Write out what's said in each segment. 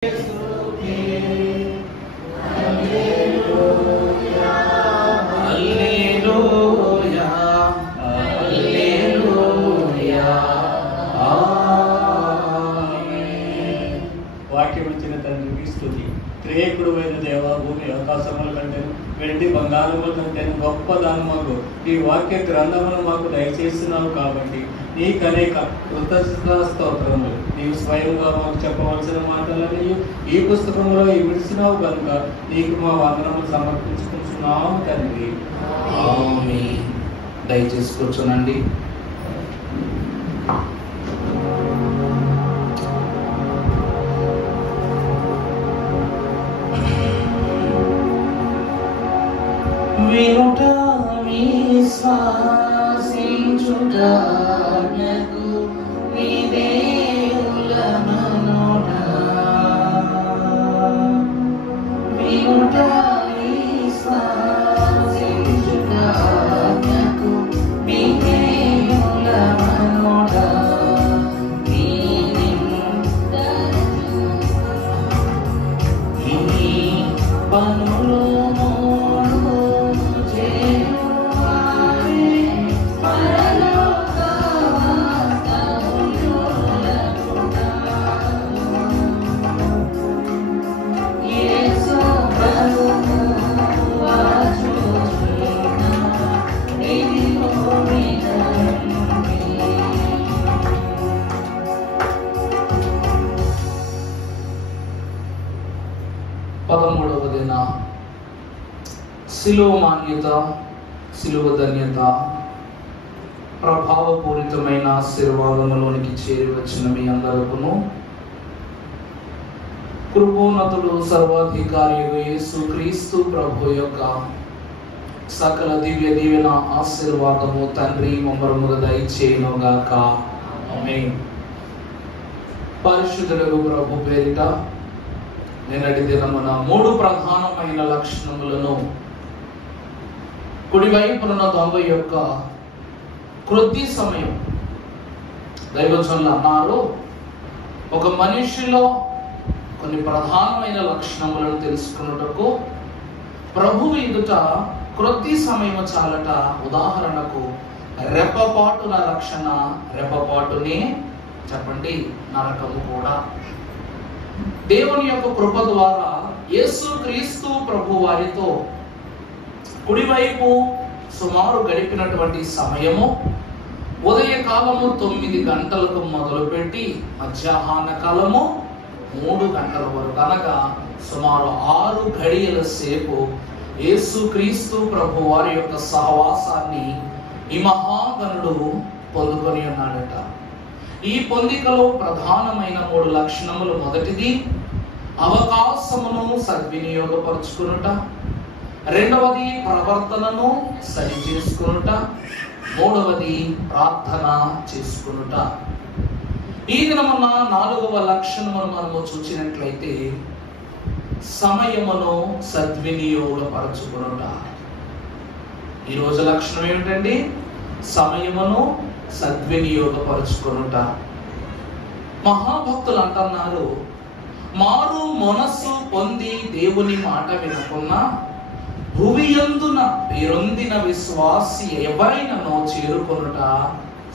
వాక్యం ఇచ్చిన తండ్రికి స్తుతి. త్రియేకుడు అయిన దేవ, భూమి ఆకాశముల కంటే వెండి బంగారముల కంటే గొప్ప దానములు ఈ వాక్య గ్రంథమును మాకు దయచేస్తున్నావు కాబట్టి నీకు అనేక కృతజ్ఞతా స్తోత్రములు. నీవు స్వయంగా మాకు చెప్పవలసిన మాటలని ఈ పుస్తకంలో విడిచినావు కనుక నీకు మా వందనములు సమర్పించుకుంటున్నాము తండ్రి. ఆమేన్. దయచేసి కూర్చోనండి. వినుట విశ్వాసించుట నాకు విధేయులమనుట. వినుట విశ్వాసించుట నాకు విధేయులమనుట. ఈ పనులు శిలువ మాన్యత, శిలువ ధన్యత, ప్రభావపూరితమైన ఆశీర్వాదములోనికి చేరి వచ్చిన మీ అందరకును కృపోన్నతుడు సర్వాధికారి యేసు క్రీస్తు ప్రభు యొక్క సకల దివ్య దీవెన ఆశీర్వాదము తండ్రి మమ్మల్ని దయచేయునుగాక. ఆమేన్. పరిశుద్ధుడు ప్రభు పేరిట నిన్నటి దినమున 3 ప్రధానమైన లక్షణములను కుడివైపున దొంగ యొక్క క్రొద్ది సమయం దైవజనులు అన్నారు. ఒక మనిషిలో కొన్ని ప్రధానమైన లక్షణములను తెలుసుకున్నటకు ప్రభువు ఎదుట క్రొద్ది సమయం చాలట. ఉదాహరణకు రెప్పపాటున రక్షణ, రెప్పపాటునే చెప్పండి నరకము కూడా. దేవుని యొక్క కృప ద్వారా యేసు క్రీస్తు ప్రభు వారితో కుడివైపు సుమారు గడిపినటువంటి సమయము ఉదయకాలము 9 గంటలకు మొదలుపెట్టి మధ్యాహ్న కాలము 3 గంటల వరకు, అనగా సుమారు 6 గడియల సేపు యేసు క్రీస్తు ప్రభు వారి యొక్క సహవాసాన్ని ఈ మహాగణుడు పొందుకొని ఉన్నాడట. ఈ పొందికలో ప్రధానమైన 3 లక్షణములు. మొదటిది అవకాశమును సద్వినియోగపరుచుకునుట, రెండవది ప్రవర్తనను సరి చేసుకునుట, మూడవది ప్రార్థన చేసుకునుట. ఈ దినమున 4వ లక్షణమును మనము చూచినట్లయితే సమయమును సద్వినియోగపరచుకునుట. ఈరోజు లక్షణం ఏమిటండి? సమయమును సద్వినియోగపరుచుకునుట. మహాభక్తులు అంటున్నారు, మారు మనస్సు పొంది దేవుని మాట వినకున్నా భూమియందున పేరొందిన విశ్వాసి ఎవరైనానో చేరుకొనుట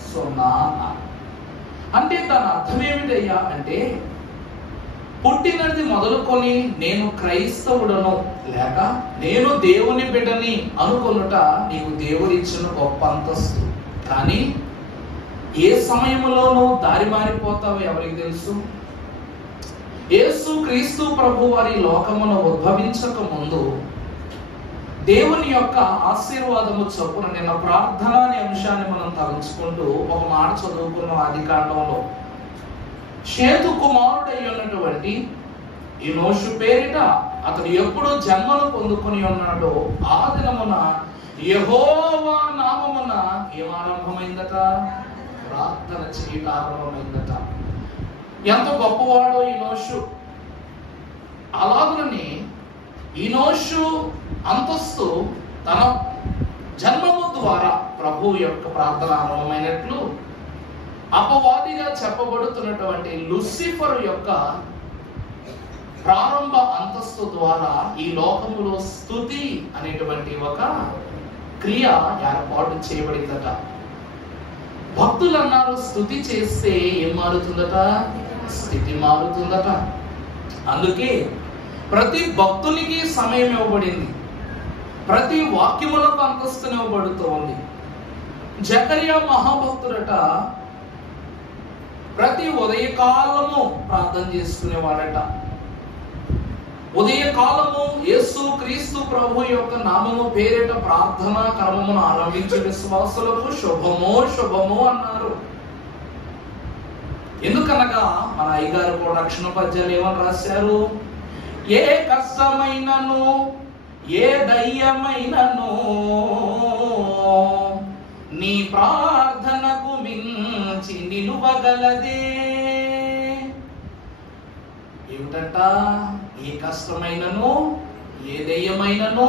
సున్నా. అంటే దాని అర్థం ఏమిటయ్యా అంటే, పుట్టినది మొదలుకొని నేను క్రైస్తవుడను లేక నేను దేవుని బిడ్డని అనుకొనుట నీకు దేవుడిచ్చిన గొప్ప అంతస్తు. కానీ ఏ సమయంలోనూ దారి మారిపోతావు ఎవరికి తెలుసు? యేసు క్రీస్తు ప్రభు వారి లోకమును ఉద్భవించక ముందు దేవుని యొక్క ఆశీర్వాదము చొప్పున నిన్న ప్రార్థన అనే అంశాన్ని మనం తలుచుకుంటూ ఒక మాట చదువుకున్నాం. ఆదికాండంలో షేతు కుమారుడై ఉన్నటువంటి ఎనోషు పేరిట అతడు ఎప్పుడు జన్మను పొందుకొని ఉన్నాడో ఆ దినమున యెహోవా నామమున ఏమారంభమైందట? ప్రార్థన చేయట ఆరంభమైందట. ఎంత గొప్పవాడో ఎనోషు. అలాగని ఎనోషు అంతస్తు తన జన్మము ద్వారా ప్రభువు యొక్క ప్రార్థన ఆరంభమైనట్లు అపవాదిగా చెప్పబడుతున్నటువంటి లూసిఫర్ యొక్క ప్రారంభ అంతస్తు ద్వారా ఈ లోకములో స్తుతి అనేటువంటి ఒక క్రియ ఏర్పాటు చేయబడిందట. భక్తులు అన్నారు, స్తుతి చేస్తే ఏం మారుతుందట? స్థితి మారుతుందట. అందుకే ప్రతి భక్తునికి సమయం ఇవ్వబడింది, ప్రతి వాక్యములకు అంతస్తునివ్వబడుతోంది. జకరియా మహాభక్తుడట ప్రతి ఉదయకాలము ప్రార్థన చేసుకునేవాడట. ఉదయకాలము యేసు క్రీస్తు ప్రభు యొక్క నామము పేరిట ప్రార్థనా క్రమమును ఆరంభించే విశ్వాసులకు శుభమో శుభమో అన్నారు. ఎందుకనగా మన అయ్యగారు కూడా రక్షణ పద్యాలు ఏమని రాశారు? ఏ కష్టమైనను ఏ దయ్యమైనను నీ ప్రార్థనకు మించి నిలువగలదే. ఏమిటంట? ఏ కష్టమైనను ఏ దయ్యమైనను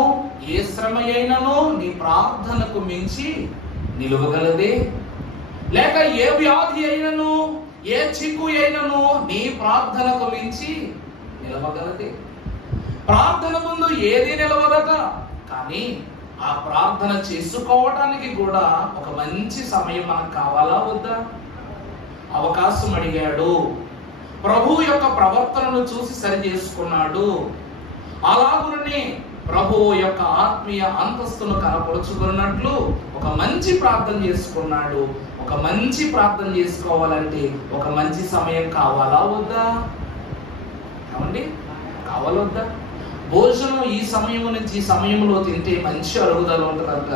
ఏ శ్రమ అయినను నీ ప్రార్థనకు మించి నిలువగలదే. లేక ఏ వ్యాధి అయినను ఏ చిక్కు అయినను నీ ప్రార్థనకు మించి నిలవగలదే. ప్రార్థన ముందు ఏది నిలవదట, కానీ ఆ ప్రార్థన చేసుకోవటానికి కూడా ఒక మంచి సమయం మనకు కావాలా వద్దా? అవకాశం అడిగాడు, ప్రభు యొక్క ప్రవర్తనను చూసి సరి చేసుకున్నాడు. అలాగునే ప్రభువు యొక్క ఆత్మీయ అంతస్తును కనపరుచుకున్నట్లు ఒక మంచి ప్రార్థన చేసుకున్నాడు. ఒక మంచి ప్రార్థన చేసుకోవాలంటే ఒక మంచి సమయం కావాలా వద్దా? ఏమండి, కావాలా వద్దా? భోజనం ఈ సమయం నుంచి ఈ సమయంలో తింటే మంచి అరుగుదల ఉంటుందంట.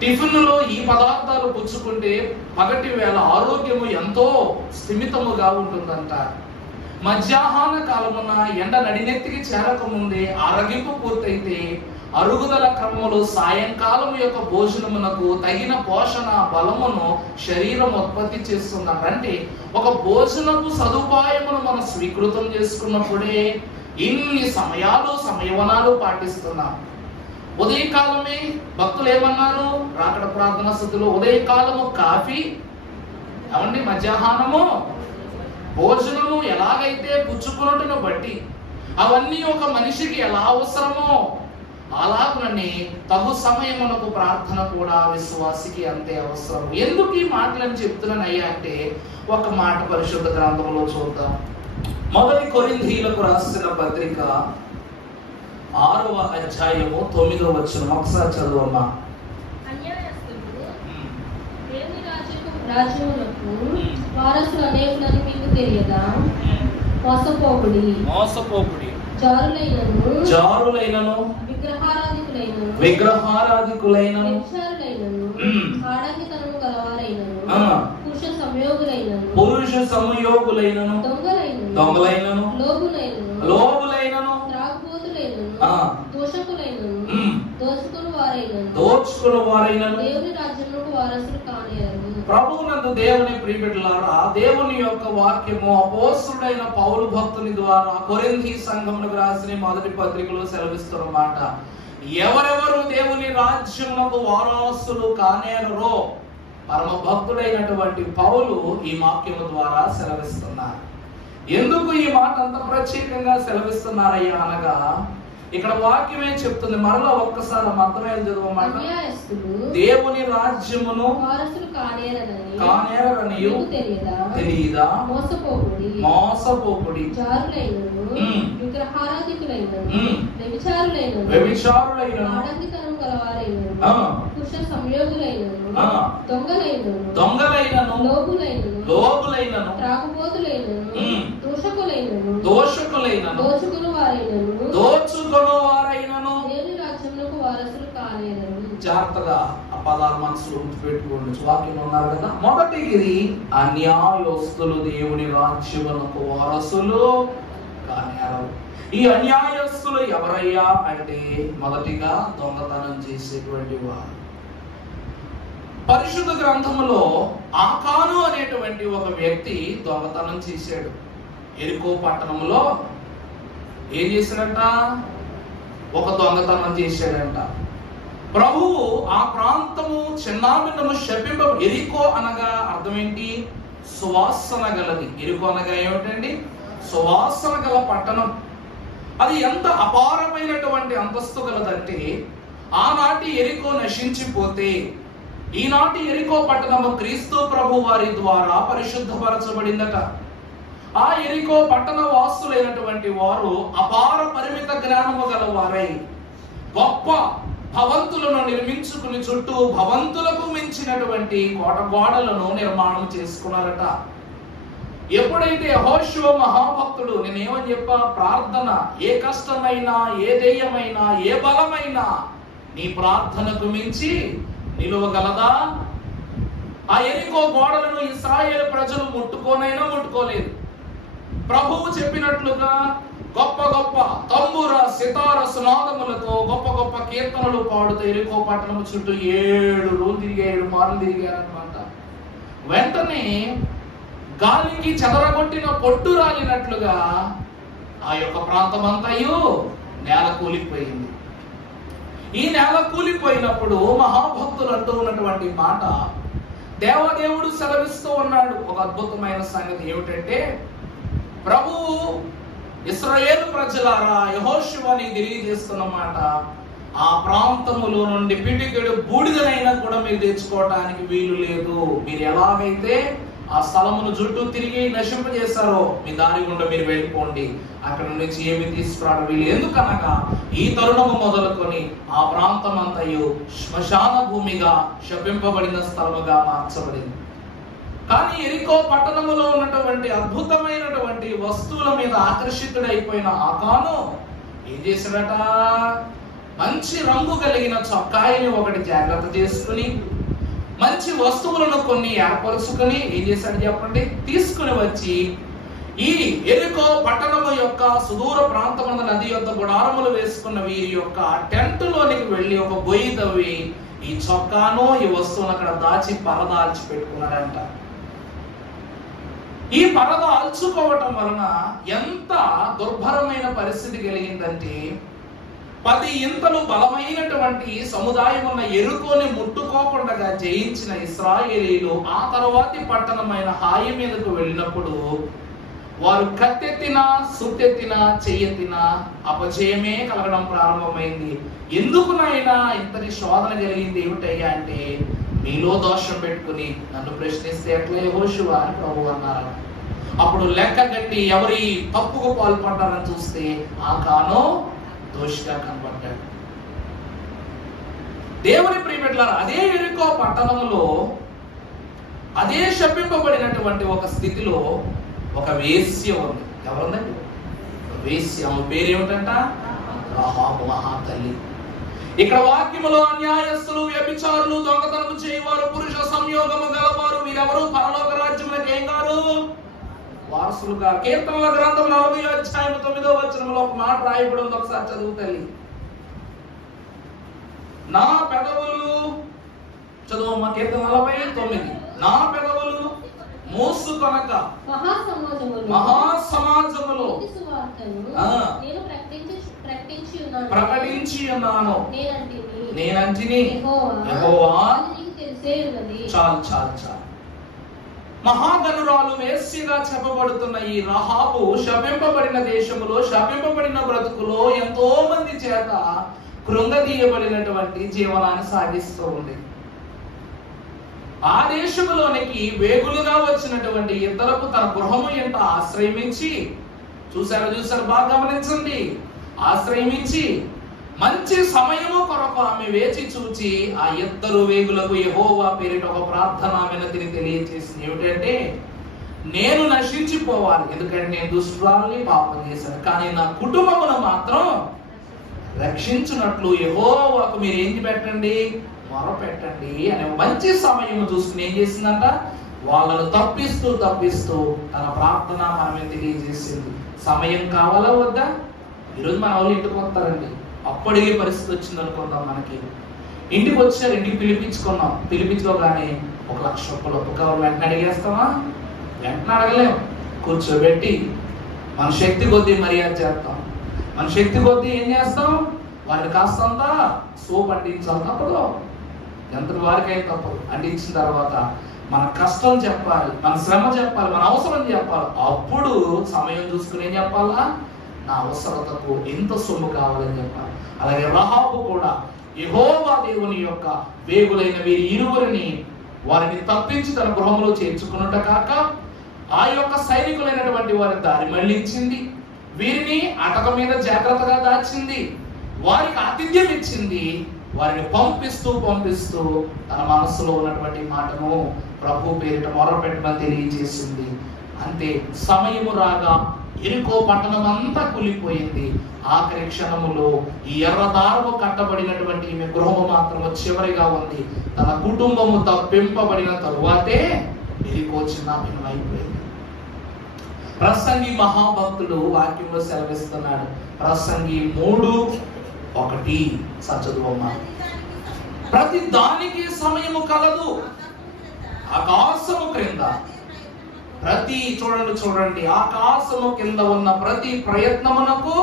టిఫిన్లో ఈ పదార్థాలు పుచ్చుకుంటే పగటి వేళ ఆరోగ్యము ఎంతో స్థిమితముగా ఉంటుందంట. మధ్యాహ్న కాలమున ఎండ నడినెత్తికి చేరకముందే ఆరగింపు పూర్తయితే అరుగుదల క్రమములో సాయంకాలం యొక్క భోజనమునకు తగిన పోషణ బలమును శరీరం ఉత్పత్తి చేస్తుందంట. అంటే ఒక భోజనపు సదుపాయమును మనం స్వీకృతం చేసుకున్నప్పుడే ఇన్ని సమయాలు సమయవనాలు పాటిస్తున్నాం. ఉదయకాలమే భక్తులు ఏమన్నారు రాకడ ప్రార్థన స్థుతిలో? ఉదయకాలము కాఫీ, ఏమండి, మధ్యాహ్నము భోజనము ఎలాగైతే పుచ్చుకున్నట్టును బట్టి అవన్నీ ఒక మనిషికి ఎలా అవసరమో అలాగనే తగు సమయమునకు ప్రార్థన కూడా విశ్వాసికి అంతే అవసరం. ఎందుకు ఈ మాటలను చెప్తున్నానయ్యా అంటే ఒక మాట పరిశుద్ధ గ్రంథంలో చూద్దాం. మొదటి కొరింథీయులకు రాసిన పత్రిక 6వ అధ్యాయము 9వ వచనం ఒకసారి చదువమ్మా. రాజ్యములకు వారసులు అనేకులని మీకు తెలియదా? మోసపోకుడి జారులైనను విగ్రహారాధికులైనను ఆడంగితనము గలవారైనను పురుష సంయోగులైనను దొంగలైనను లోబులైనను దోచుకుని వారైనను దేవుని రాజ్యములకు వారసులు కానేరరు. ప్రభువునందు దేవుని ప్రియబిడ్డలారా, దేవుని యొక్క వాక్యము అపోస్తుడైన పౌలు భక్తుని ద్వారా కొరింథీ సంఘములకు రాసిన మొదటి పత్రికలో సెలవిస్తున్నమాట. ఎవరెవరు దేవుని రాజ్యమునకు వారసులు కానేరరో పరమ భక్తుడైనటువంటి పౌలు ఈ వాక్యము ద్వారా సెలవిస్తున్నారు. ఎందుకు ఈ మాట అంత ప్రత్యేకంగా సెలవిస్తున్నారయ్యా అనగా ఇక్కడ వాక్యమే చెప్తుంది. మరలా ఒక్కసారి అర్థమయ్యేది చదువమాట. దేవుని రాజ్యమును కానేరని తెలియదా? మోసపోకుడి వ్యభిచారులైనను దొంగలైనను లోబులైనను దోషకులైనను దోచుకొను వారైనను జాగ్రత్తగా ఆ పదాలు మనసులో పెట్టుకోండి. వాక్యం ఉన్నారు కదా. మొదటిది అన్యాయస్తులు దేవుని రాజ్యమునకు వారసులు కానేరరు. ఈ అన్యాయస్తులు ఎవరయ్యా అంటే మొదటిగా దొంగతనం చేసేటువంటి వారు. పరిశుద్ధ గ్రంథములో ఆకాను అనేటువంటి ఒక వ్యక్తి దొంగతనం చేశాడు. ఎరికో పట్టణంలో ఏం చేశాడంట? ఒక దొంగతనం చేశాడంట. ప్రభువు ఆ ప్రాంతము చిన్నాభిన్నము శపింప. ఎరికో అనగా అర్థం ఏంటి? సువాసన గలది. ఎరికో అనగా ఏమిటండి? సువాసన గల పట్టణం. అది ఎంత అపారమైనటువంటి అంతస్తు గలదంటే, ఆనాటి ఎరికో నశించిపోతే ఈనాటి ఎరికో పట్టణము క్రీస్తు ప్రభు వారి ద్వారా పరిశుద్ధపరచబడిందట. ఆ ఎరికో పట్టణ వాసులైనటువంటి వారు అపార పరిమిత జ్ఞానము గల వారై గొప్ప భవంతులను నిర్మించుకుని చుట్టూ భవంతులకు మించినటువంటి కోట గోడలను నిర్మాణం చేసుకున్నారట. ఎప్పుడైతే యెహోషువ మహాభక్తుడు, నేనేమని చెప్పా, ప్రార్థన ఏ కష్టమైనా, ఏ దెయ్యమైనా, ఏ బలమైనా నీ ప్రార్థనకు మించి నిలువగలదా? ఆ ఎరికో గోడలను ఇశ్రాయేలు ప్రజలు ముట్టుకోనైనా ముట్టుకోలేదు. ప్రభువు చెప్పినట్లుగా గొప్ప గొప్ప తంబుర సితార సునాదములతో గొప్ప గొప్ప కీర్తనలు పాడుతూ ఎరికో పట్టణం చుట్టూ 7 రోజులు తిరిగారు, 7 మార్లు తిరిగారనమాట. వెంటనే గాలికి చెదరగొట్టిన పొట్టు రాలినట్లుగా ఆ యొక్క ప్రాంతం అంతయు నేల కూలిపోయింది. ఈ నేల కూలిపోయినప్పుడు మహాభక్తులు అంటూ ఉన్నటువంటి మాట, దేవదేవుడు సెలవిస్తూ ఉన్నాడు ఒక అద్భుతమైన సంగతి ఏమిటంటే, ప్రభువు ఇశ్రాయేలు ప్రజలారా, యెహోషువని తెలియజేస్తున్నమాట, ఆ ప్రాంతములో నుండి పిడికెడు బూడిదనైనా కూడా మీరు తెచ్చుకోవడానికి వీలు లేదు. మీరు ఎలాగైతే ఆ స్థలమును చుట్టూ తిరిగి నశింపజేశారో మీ దారి గుండా మీరు వెళ్ళిపోండి, అక్కడ నుంచి ఏమి తీసుకురావడం వీలు. ఎందుకనగా ఈ తరుణము మొదలుకొని ఆ ప్రాంతం అంతయు శ్మశాన భూమిగా శపింపబడిన స్థలముగా మార్చబడింది. కానీ ఎరికో పట్టణములో ఉన్నటువంటి అద్భుతమైనటువంటి వస్తువుల మీద ఆకర్షితుడైపోయిన ఆకాను ఏం చేశాడట, మంచి రంగు కలిగిన చొక్కాయిని ఒకటి జాగ్రత్త చేసుకుని, మంచి వస్తువులను కొన్ని ఏర్పరుచుకుని ఏం చేశాడు చెప్పండి, తీసుకుని వచ్చి ఈ ఎరికో పట్టణము యొక్క సుదూర ప్రాంతమున నది యొక్క గుడారములు వేసుకున్న వీరి యొక్క టెంటులోనికి వెళ్ళి ఒక గొయ్యి తవ్వి ఈ చొక్కాను ఈ వస్తువును అక్కడ దాచి పరద ఆల్చి పెట్టుకున్నాడంట. ఈ పరద ఆల్చుకోవటం వలన ఎంత దుర్భరమైన పరిస్థితి కలిగిందంటే, 10 ఇంతలు బలమైనటువంటి సముదాయం ఉన్న ఎరుకోని ముట్టుకోకుండా జయించిన ఇశ్రాయేలీలు ఆ తర్వాతి పట్టణమైన హాయి మీదకు వెళ్ళినప్పుడు వారు కత్తెత్తినా సుత్తెత్తినా చెయ్యెత్తినా అపజయమే కలగడం ప్రారంభమైంది. ఎందుకునైనా ఇంతటి శోధన కలిగింది ఏమిటయ్యా అంటే, మీలో దోషం పెట్టుకుని నన్ను ప్రశ్నిస్తే ఎట్లా యెహోషువ అని ప్రభు అన్నారు. అప్పుడు లెక్క గట్టి ఎవరి తప్పుకు పాల్పడ్డారని చూస్తే ఆకాను దోషిగా కనబడ్డాడు. దేవుని ప్రియబిడ్డలారా, అదే ఎరికో పట్టణంలో అదే శపింపబడినటువంటి ఒక స్థితిలో ఒక వేశ్య ఉంది. ఎవరుందండి? వేశ్య. ఆమె పేరు ఏమిటంట? రాహాబు, మహాతల్లి. ఇక్కడ వాక్యములో అన్యాయస్తులు, వ్యభిచారులు, దొంగతనము చేయవారు, పురుష సంయోగము గలవారు వీరెవరు పరలోక రాజ్యములకు ఏం గారు? వారసులుగా. కీర్తనల గ్రంథం 40వ అధ్యాయం 9వ వచనంలో ఒక మాట రాయబడి ఉంది, ఒకసారి చదువు తల్లి. నా పెదవులు, చదువు కీర్తన 49, నా పెదవులు మోసుకొనక మహాసమాజములో ప్రకటించి ఉన్నాను నేనంటిని యెహోవా. చాలు చాలు చాలు. మహాగణురాలు వేశ్యగా చెప్పబడుతున్న ఈ రహాబు శపింపబడిన దేశములో, శపింపబడిన బ్రతుకులో ఎంతో మంది చేత కృంగదీయబడినటువంటి జీవనాన్ని సాగిస్తూ ఉంది. ఆ దేశములోనికి వేగులుగా వచ్చినటువంటి ఇద్దరకు తన గృహము ఎంట ఆశ్రయమించి, చూసారు బాగా గమనించండి, ఆశ్రయమించి మంచి సమయము కొరకు ఆమె వేచి చూచి ఆ ఇద్దరు వేగులకు యెహోవా పేరిట ఒక ప్రార్థన వినతిని తెలియజేసింది. ఏమిటంటే, నేను నశించిపోవాలి, ఎందుకంటే నేను దుష్టురాల్ని, పాపం చేశాను, కానీ నా కుటుంబమును మాత్రం రక్షించున్నట్లు యెహోవాకు మీరు ఏంటి పెట్టండి, మొర పెట్టండి అనే మంచి సమయం చూసుకుని ఏం చేసిందంట, వాళ్ళను తప్పిస్తూ తన ప్రార్థన మనమే తెలియజేసింది. సమయం కావాలా వద్దా? ఈరోజు మన వాళ్ళు ఇంటికి వస్తారండి, అప్పటికే పరిస్థితి వచ్చింది అనుకుందాం. మనకి ఇంటికి వచ్చారు, ఇంటికి పిలిపించుకున్నాం, పిలిపించుకోగానే 1 లక్ష రూపాయలు ఒప్పుకోవాలి, వెంటనే అడిగేస్తామా? వెంటనే అడగలేం. కూర్చోబెట్టి మన శక్తి కొద్దీ మర్యాద చేస్తాం, మన శక్తి కొద్దీ ఏం చేస్తాం, వారిని కాస్తంతా సోప్ అంటించాలి, తప్పదు, ఎంత వారికైనా తప్పదు. అంటించిన తర్వాత మన కష్టం చెప్పాలి, మన శ్రమ చెప్పాలి, మన అవసరం చెప్పాలి. అప్పుడు సమయం చూసుకుని ఏం చెప్పాలా? నా అవసరతకు ఎంత సొమ్ము కావాలని చెప్పాలి. అలాగే రహాబు కూడా యెహోవా దేవుని యొక్క వేగులైన వీరి ఇరువురిని వారిని తప్పించి తన గృహంలో చేర్చుకున్నట కాక ఆ యొక్క సైనికులైనటువంటి వారి దారి మళ్లించింది, వీరిని అటక మీద జాగ్రత్తగా దాచింది, వారికి ఆతిథ్యం ఇచ్చింది, వారిని పంపిస్తూ తన మనస్సులో ఉన్నటువంటి మాటను ప్రభు పేరిట మొరపెట్టమని తెలియజేసింది. అంతే, సమయము రాగా ఎరికో పట్టణం అంతా కూలిపోయింది. ఆఖరి క్షణములో ఈ ఎర్రదారము కట్టబడినటువంటి ఈమె గృహము మాత్రము చివరిగా ఉంది. తన కుటుంబము తప్పింపబడిన తరువాతే ఎరికో చిన్నాభిన్నమైపోయింది. ప్రసంగి మహాభక్తుడు వాక్యంలో సెలవిస్తున్నాడు. ప్రసంగి 3:1 చదువమ్మ. ప్రతి దానికి సమయము కలదు ఆకాశము క్రింద. చూడండి ఆకాశము కింద ఉన్న ప్రతి ప్రయత్నమునకు,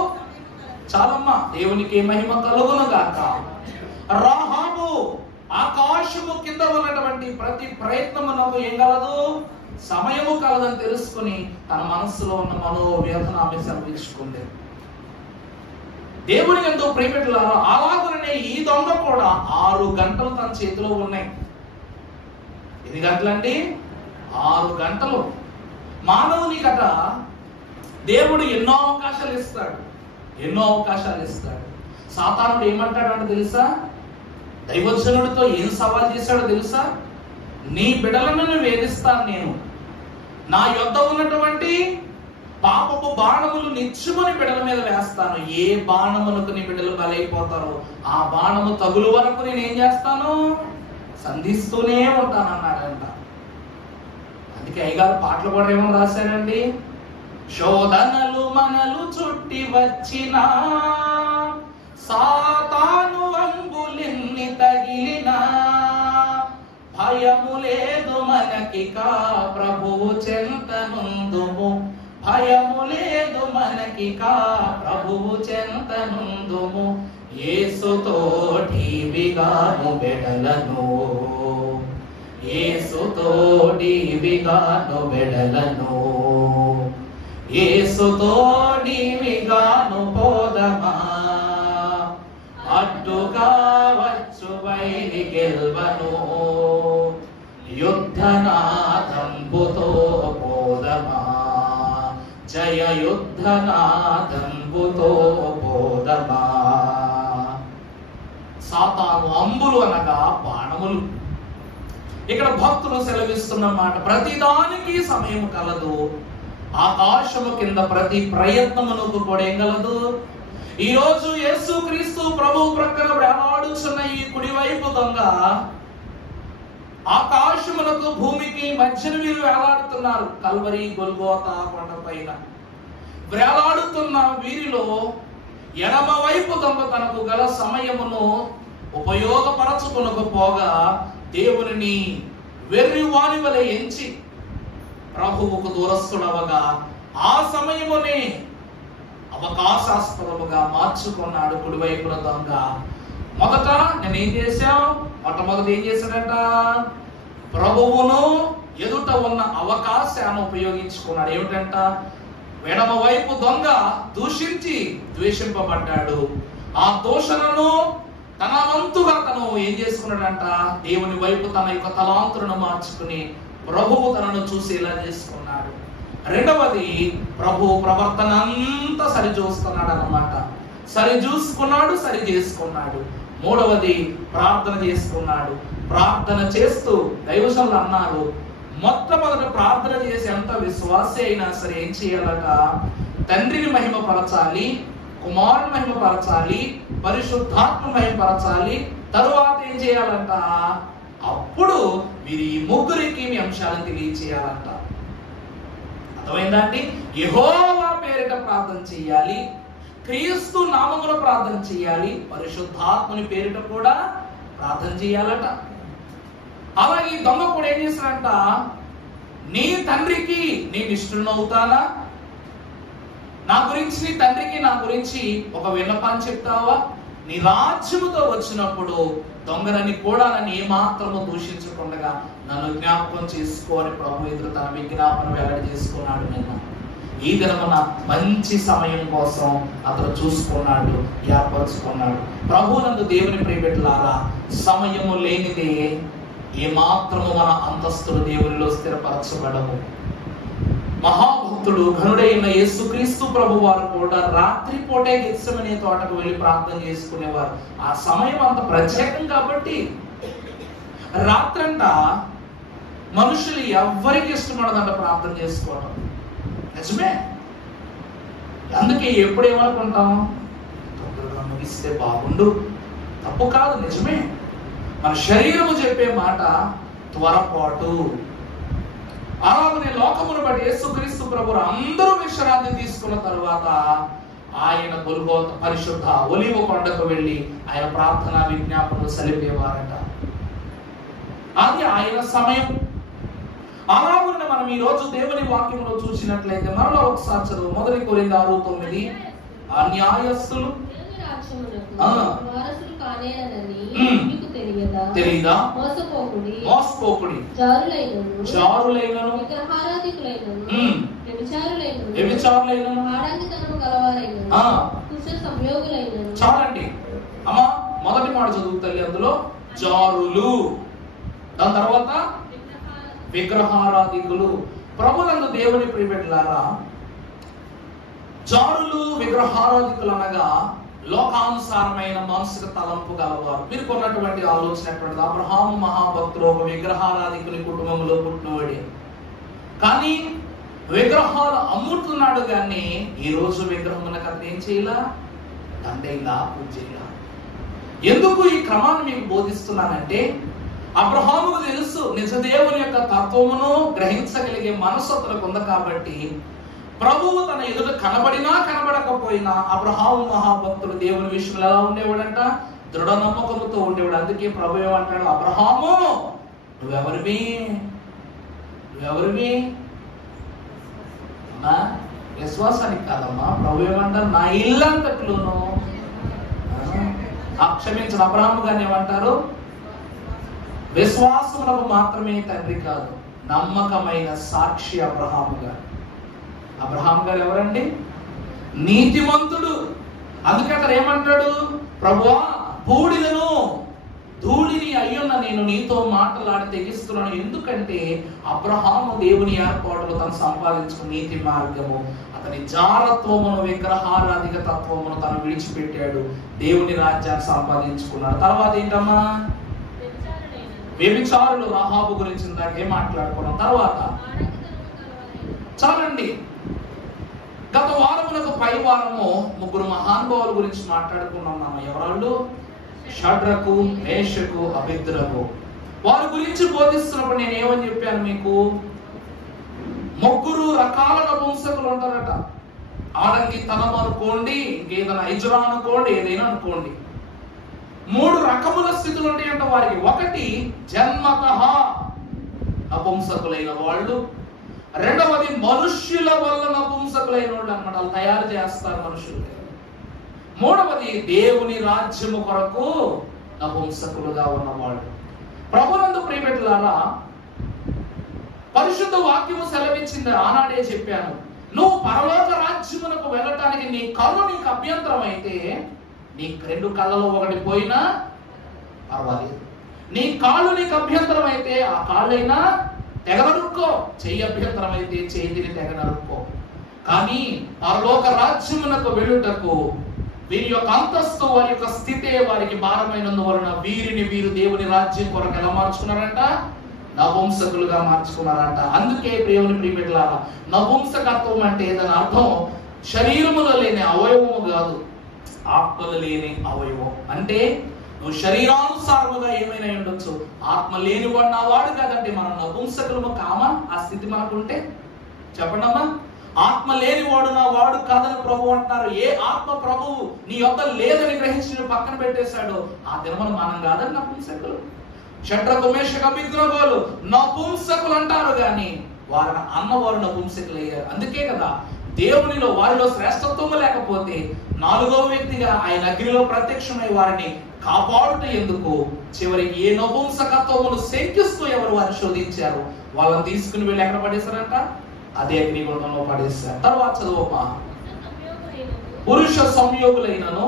చాలమ్మా, దేవునికి మహిమ కలుగును గాక. రహాబు ఆకాశము కింద ఉన్నటువంటి ప్రతి ప్రయత్నమునకు ఏం కలదు? సమయము కలదని తెలుసుకుని తన మనస్సులో ఉన్న మనోవేదన ఆమె సెలవించుకుంది. దేవుని యందు ప్రియమిత్రులారా, అలాగనే ఈ దొంగ కూడా 6 గంటలు తన చేతిలో ఉన్నాయి. ఎన్ని గంటలండి? 6 గంటలు. మానవుని కట దేవుడు ఎన్నో అవకాశాలు ఇస్తాడు. సాతానుడు ఏమంటాడంటే తెలుసా? దైవజనుడితో ఏం సవాల్ చేశాడో తెలుసా? నీ బిడ్డలను వేధిస్తాను నేను, నా యొద్ద ఉన్నటువంటి పాపపు బాణములు నిత్యముని బిడ్డల మీద వేస్తాను. ఏ బాణమునకు నీ బిడ్డలు బలైపోతారో ఆ బాణము తగులు వరకు నేను ఏం చేస్తాను? సంధిస్తూనే ఉంటానన్నాడంట. అందుకే అయ్యగారు పాటలు కూడా ఏమో రాశారండి? శోధనలు మనలు చుట్టి వచ్చినా, సాతాను అంబులిన్ని తగిలినా, భయము లేదు మనకికా ప్రభువు చెంతనుందుము, భయము లేదు మనకికా ప్రభువు చెంతనుందుము, యేసుతోటి విగాను బెడలను, యేసుతోటి విగాను బెడలను, యేసుతోటి విగాను పోదమా, అడ్డుగా వచ్చు వైరి గెల్వను, యుద్ధనాదంబుతో పోదమా, జయ యుద్ధనాదంబుతో పోదమా. సాతాను అంబులు అనగా బాణములు. ఇక్కడ భక్తులు సెలవిస్తున్న మాట, ప్రతిదానికి సమయం కలదు, ఆకాశము కింద ప్రతి ప్రయత్నమునకు కూడా ఏం కలదు? ఈ రోజు యేసుక్రీస్తు ప్రభువు ప్రక్కన వేలాడుచున్న ఈ కుడివైపు దొంగ ఆకాశమునకు భూమికి మధ్యన వీరు వేలాడుతున్నారు. కల్వరి గొల్గోతా కొండ పైన వేలాడుతున్న వీరిలో ఎడమ వైపు దొంగ తనకు గల సమయమును ఉపయోగపరచుకొనకపోగా దేవుని వెర్రి వాని వలె ఎంచి ప్రభువుకు దూరస్తుడవగా ఆ సమయమునే అవకాశాస్పదముగా మార్చుకున్నాడు కుడివైపున దొంగ. మొదట నేనేం చేశావు? మొట్టమొదటి ఏం చేశాడంట? ప్రభువును ఎదుట ఉన్న అవకాశాన్ని ఉపయోగించుకున్నాడు. ఏమిటంట? ఎడమ వైపు దొంగ దూషించి ద్వేషింపబడ్డాడు. ఆ దూషణను తన వంతుగా తను ఏం చేసుకున్నాడంట? దేవుని వైపు తన యొక్క తలాంతులను మార్చుకుని ప్రభువు తనను చూసేలా చేసుకున్నాడు. రెండవది, ప్రభువు ప్రవర్తన అంతా సరి చూస్తున్నాడు అన్నమాట. సరి చూసుకున్నాడు, సరి చేసుకున్నాడు. మూడవది, ప్రార్థన చేసుకున్నాడు. ప్రార్థన చేస్తూ దైవజనులు అన్నారు, మొట్టమొదట ప్రార్థన చేసి ఎంత విశ్వాసి అయినా సరే ఏం చేయాలట? తండ్రిని మహిమపరచాలి, కుమారుని మహిమపరచాలి, పరిశుద్ధాత్మ మహిమపరచాలి. తరువాత ఏం చేయాలంట? అప్పుడు మీరు ఈ ముగ్గురికి మీ అంశాలను తెలియచేయాలంట. అర్థమైందండి? యెహోవా పేరిట ప్రార్థన చేయాలి, క్రీస్తు నామములో ప్రార్థన చేయాలి, పరిశుద్ధాత్మని పేరిట కూడా ప్రార్థన చేయాలట. అలాగే ఈ దొంగ కూడా ఏం చేశాడంట? నీ తండ్రికి నేను ఇష్టనవుతానా? నా గురించి నీ తండ్రికి నా గురించి ఒక విన్నపాన్ని చెప్తావా? నీ రాజ్యముతో వచ్చినప్పుడు దొంగనని కూడా నన్ను ఏమాత్రము దూషించకుండా నన్ను జ్ఞాపకం చేసుకొని ప్రభు ఎదురు తన విజ్ఞాపన వెల్లడి చేసుకున్నాడు. నిన్న ఈ దినమున మంచి సమయం కోసం అతను చూసుకున్నాడు, ఏర్పరచుకున్నాడు. ప్రభువునందు దేవుని ప్రియబిడ్డలారా, సమయము లేనిదే ఏమాత్రము మన అంతస్తులు దేవునిలో స్థిరపరచబడము. మహాభక్తుడు ఘనుడైన యేసుక్రీస్తు ప్రభు వారు కూడా రాత్రి పూటే గెత్సెమనే తోటకు వెళ్ళి ప్రార్థన చేసుకునేవారు. ఆ సమయం అంత ప్రత్యేకం కాబట్టి. రాత్రంట మనుషులు ఎవ్వరికి ఇష్టపడదంట ప్రార్థన చేసుకోవడం. నిజమే. అందుకే ఎప్పుడు ఏమనుకుంటాం, తొందరగా ముగిస్తే బాగుండు. తప్పు కాదు, నిజమే. మన శరీరము చెప్పే మాట త్వరపాటు. అలాగే లోకమును బట్టి యేసుక్రీస్తు ప్రభువు అందరూ విశ్రాంతి తీసుకున్న తరువాత ఆయన గొల్గోతా పరిశుద్ధ ఒలీవ కొండకు వెళ్ళి ఆయన ప్రార్థన విజ్ఞాపనలు సలిపేవారట. అది ఆయన సమయం. అలాగే మనం ఈ రోజు దేవుని వాక్యంలో చూసినట్లయితే మరలా ఒకసారి చదువు. 1 కొరింథీ 6:9. అన్యాయస్తులు తెలీదా? మోసపోకుడి, జారులైనను, వ్యభిచారులైనను, చాలండి అమ్మా. మొదటి మాట చదువు తల్లి. అందులో జారులు, దాని తర్వాత విగ్రహారాధికులు. ప్రభునందు దేవుని ప్రియబిడ్డలారా, జారులు విగ్రహారాధికులు అనగా లోకానుసారమైన మానసిక తలంపు గలవారు. మీరు కొన్నటువంటి ఆలోచన అబ్రహాము మహాభక్తుడు ఒక విగ్రహారాధికుని కుటుంబంలో పుట్టినవాడే. కానీ విగ్రహాలు అమ్ముతున్నాడు. కానీ ఈ రోజు విగ్రహం మనకు అర్థం ఏం చేయాలా? దండేలా, పూజ చేయాల. ఎందుకు ఈ క్రమాన్ని మీకు బోధిస్తున్నానంటే, అబ్రహాముకు తెలుసు నిజదేవుని యొక్క తత్వమును గ్రహించగలిగే మనసు అతనికి ఉంది. కాబట్టి ప్రభువు తన ఎదుట కనబడినా కనబడకపోయినా అబ్రహాము మహాభక్తుడు దేవుని విషయంలో ఎలా ఉండేవాడంట? దృఢ నమ్మకముతో ఉండేవాడు. అందుకే ప్రభు ఏమంటాడు, అబ్రహాము నువ్వెవరివి? అమ్మా, విశ్వాసానికి కాదమ్మా. ప్రభు ఏమంటారు, నా ఇల్లంతట్లోనూ క్షమించిన అబ్రహాము గారిని ఏమంటారు? విశ్వాసములకు మాత్రమే తండ్రి కాదు, నమ్మకమైన సాక్షి అబ్రహాము గారు. అబ్రహాం గారు ఎవరండి? నీతిమంతుడు. అందుకే అతను ఏమంటాడు, ప్రభువా బూడిదను ధూళిని అయ్యున్న నేను నీతో మాటలాడి తెగిస్తున్నాను. ఎందుకంటే అబ్రహాము దేవుని ఏర్పాటులో తను సంపాదించుకున్న నీతి మార్గము, అతని జారత్వమును విగ్రహారాధిక తత్వమును తను విడిచిపెట్టాడు, దేవుని రాజ్యాన్ని సంపాదించుకున్నాడు. తర్వాత ఏంటమ్మా? వ్యభిచారులు. రాహాబు గురించి ఇందాకే మాట్లాడుకున్నాం. తర్వాత చాలండి. గత వారములకు పై వారము 3 మహానుభావుల గురించి మాట్లాడుకున్నాం. ఎవరాళ్ళు? షడ్రకు, మేషకు, అబేద్నెగో. వారి గురించి బోధిస్తున్నప్పుడు నేను ఏమని చెప్పాను మీకు? 3 రకాల నపుంసకులు ఉంటారట. ఆడంగితనం అనుకోండి, ఇంకేదైనా ఇజ్రా అనుకోండి, ఏదైనా అనుకోండి. 3 రకముల స్థితులు ఉంటాయంట వారికి. ఒకటి జన్మతః నపుంసకులైన వాళ్ళు. రెండవది మనుష్యుల వల్ల నపుంసకులైన వాళ్ళు అన్నమాట. వాళ్ళు తయారు చేస్తారు మనుషులు. మూడవది దేవుని రాజ్యము కొరకు నపుంసకులుగా ఉన్నవాళ్ళు. ప్రభునందు ప్రియబిడ్డలారా, పరిశుద్ధ వాక్యము సెలవిచ్చింది. ఆనాడే చెప్పాను, నువ్వు పరలోక రాజ్యమునకు వెళ్ళటానికి నీ కళ్ళు నీకు అభ్యంతరం అయితే, నీ 2 కళ్ళలో ఒకటి పోయినా పర్వాలేదు. నీ కాళ్ళు నీకు అభ్యంతరం అయితే ఆ కాళ్ళైనా తెగనరుక్కో. చెయ్యి అభ్యంతరం అయితే చేతిని తెగనరుక్కో. కానీ పరలోక రాజ్యమునకు వెళ్ళుటకు వీరి యొక్క అంతస్తు, వారి యొక్క స్థితే వారికి భారమైనందువలన వీరిని వీరు దేవుని రాజ్యం కొరకు ఎలా మార్చుకున్నారంట? నపుంసకులుగా మార్చుకున్నారంట. అందుకే దేవుని ప్రియబిడ్డలారా, నపుంసకత్వం అంటే దాని అర్థం శరీరములో లేని అవయవము కాదు, ఆత్మలు లేని అవయవం. అంటే నువ్వు శరీరానుసారముగా ఏమైనా ఉండొచ్చు, ఆత్మ లేని వాడు కాదంటే మనం నపుంసకులము కామా? ఆ స్థితి మనకుంటే చెప్పండమ్మా. ఆత్మ లేని వాడు నా వాడు కాదని ప్రభు అంటున్నారు. ఏ ఆత్మ ప్రభువు నీ యొద్ద లేదని గ్రహించి పక్కన పెట్టేశాడు, ఆ దినమున మనం కాదని నపుంసకులు. షడ్రకు, మేషకు, అబేద్నెగోలు నపుంసకులు అంటారు. కానీ వారిని అన్నవారు నపుంసకులు అయ్యారు. అందుకే కదా దేవునిలో వారిలో శ్రేష్టత్వము లేకపోతే 4వ వ్యక్తిగా ఆయన అగ్నిలో ప్రత్యక్షమై వారిని కాపాడుట ఎందుకు చివరికి ఏ నపుంసకత్వమును శంకిస్తూ ఎవరు వారు శోధించారు వాళ్ళని తీసుకుని వెళ్ళి ఎక్కడ పడేశారంట? అదే అగ్నిగుండంలో పడేశారు. తర్వాత చదువుమా. పురుష సంయోగులైనను,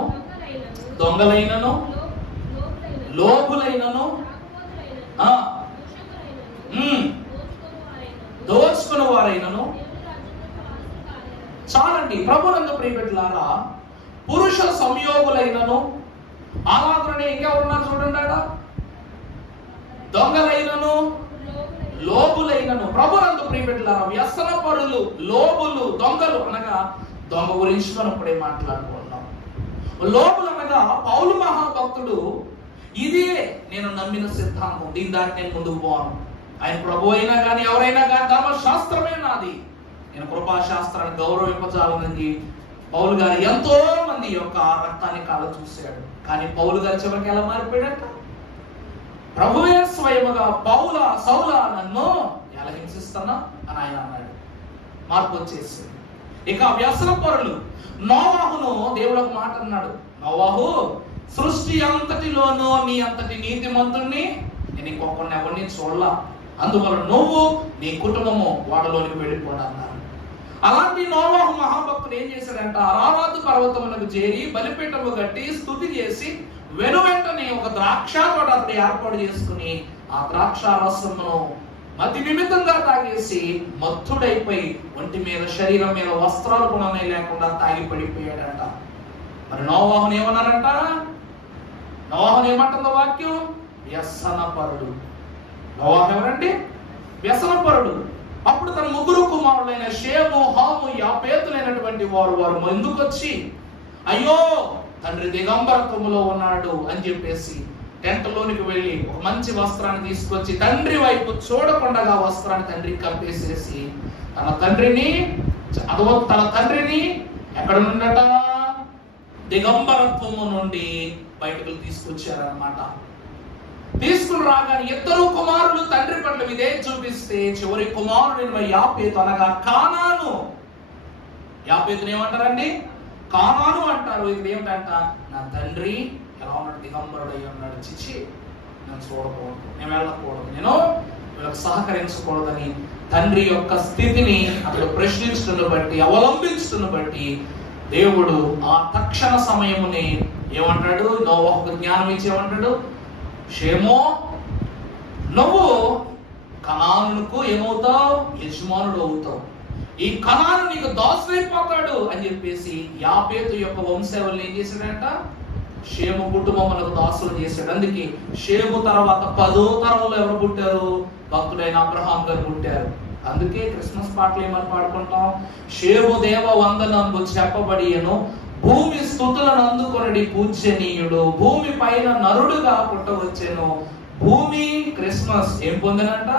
దొంగలైనను, లోపులైనను, దోచుకుని వారైనను. చాలండి. ప్రభునందు ప్రియబిడ్డలారా, పురుష సంయోగులైనను, అలాగనే ఇంకెవరున్నారు చూడండి, దొంగలైనను, లోబులైనను. ప్రభునందు ప్రియబిడ్డలారా, వ్యసన పరులు, లోబులు, దొంగలు అనగా దొంగ గురించి మనం ఇప్పుడే మాట్లాడుకుంటున్నాం. లోబులు అనగా పౌలు మహాభక్తుడు ఇదే నేను నమ్మిన సిద్ధాంతం, దీని దాన్ని నేను ముందుకు పోను. ఆయన ప్రభు అయినా కానీ ఎవరైనా కానీ ధర్మశాస్త్రమే నాది, నేను కృపాశాస్త్రాన్ని గౌరవింపజాలనని పౌలు గారు ఎంతో మంది యొక్క రక్తాన్ని కాల చూశాడు. కానీ పౌలు గారు చివరికి ఎలా మారిపోయాడట? ప్రభువే స్వయముగా సౌలా నన్ను ఎలా హింసిస్తున్నా అని ఆయన అన్నాడు. మార్పు వచ్చేసింది. ఇక వ్యసన పరులు, నోవాహును దేవుడు ఒక మాట అన్నాడు, నోవాహు సృష్టి అంతటిలోనూ నీ అంతటి నీతిమంతుణ్ణి నేను ఇంకొకరిని ఎవరిని చూడలా, అందువల్ల నువ్వు నీ కుటుంబము వాడలోనికి వెళ్ళిపోండి అన్నారు. అలాంటి నోవాహు మహాభక్తుడు ఏం చేశాడంట? అరారాతు పర్వతమునకు చేరి బలిపీఠము కట్టి స్తుతి చేసి వెనువెంటనే ఒక ద్రాక్ష తోట అతడు ఏర్పాటు చేసుకుని ఆ ద్రాక్ష రసమును మతి నిమిత్తంగా తాగేసి మత్తుడైపోయి ఒంటి మీద శరీరం మీద వస్త్రాలు కూడా లేకుండా తాగి పడిపోయాడంట. మరి నోవాహుని ఏమన్నారంట? నోవాహుని ఏమంటుందో వాక్యం? వ్యసనపరుడు. నోవాహు ఎవరండి? వ్యసనపరుడు. అప్పుడు తన ముగ్గురు కుమారులైన షేము, హాము, యాపేతులైనటువంటి వారు ముందుకొచ్చి అయ్యో తండ్రి దిగంబరత్వములో ఉన్నాడు అని చెప్పేసి టెంట్లోనికి వెళ్ళి ఒక మంచి వస్త్రాన్ని తీసుకొచ్చి తండ్రి వైపు చూడకుండా వస్త్రాన్ని తండ్రికి కప్పేసేసి తన తండ్రిని ఎక్కడ నుండట? దిగంబరత్వము నుండి బయటకు తీసుకొచ్చారనమాట. తీసుకుని రాగానే ఇద్దరు కుమారులు తండ్రి పట్ల ఇదే చూపిస్తే చివరి కుమారుడు యాపేతు అనగా కానాను. యాపేతుని ఏమంటారండి? కానాను అంటారు. ఇది ఏమిటంట? నా తండ్రి ఎలా ఉన్నాడు? దిగంబరుడు అయి ఉన్నాడు. చిచ్చి నేను చూడకూడదు, నేను వెళ్ళకూడదు, నేను వీళ్ళకి సహకరించకూడదని తండ్రి యొక్క స్థితిని అక్కడ ప్రశ్నించడం బట్టి, అవలంబించడం బట్టి దేవుడు ఆ తక్షణ సమయముని ఏమంటాడు? నోవాహుకు జ్ఞానం ఇచ్చి ఏమంటాడు? షేమో, నువ్వు కనానుకు ఏమవుతావు? యజమానుడు అవుతావు. ఈ కనాను నీకు దాసులైపోతాడు అని చెప్పేసి యాపేతు యొక్క వంశావళిని ఏం చేశాడంట? షేము కుటుంబములకు దాసులు చేశాడు. అందుకే షేము తర్వాత 10వ తరంలో ఎవరు పుట్టారు? భక్తుడైన అబ్రహాం గారు పుట్టారు. అందుకే క్రిస్మస్ పాటలు ఏమని పాడుకుంటాం? షేము దేవ వందనందు చెప్పబడియను, భూమి స్తుతులను అందుకొనడి పూజ్యనీయుడు, భూమి పైన నరుడుగా పుట్టవచ్చెను. భూమి క్రిస్మస్ ఏం పొందినంట?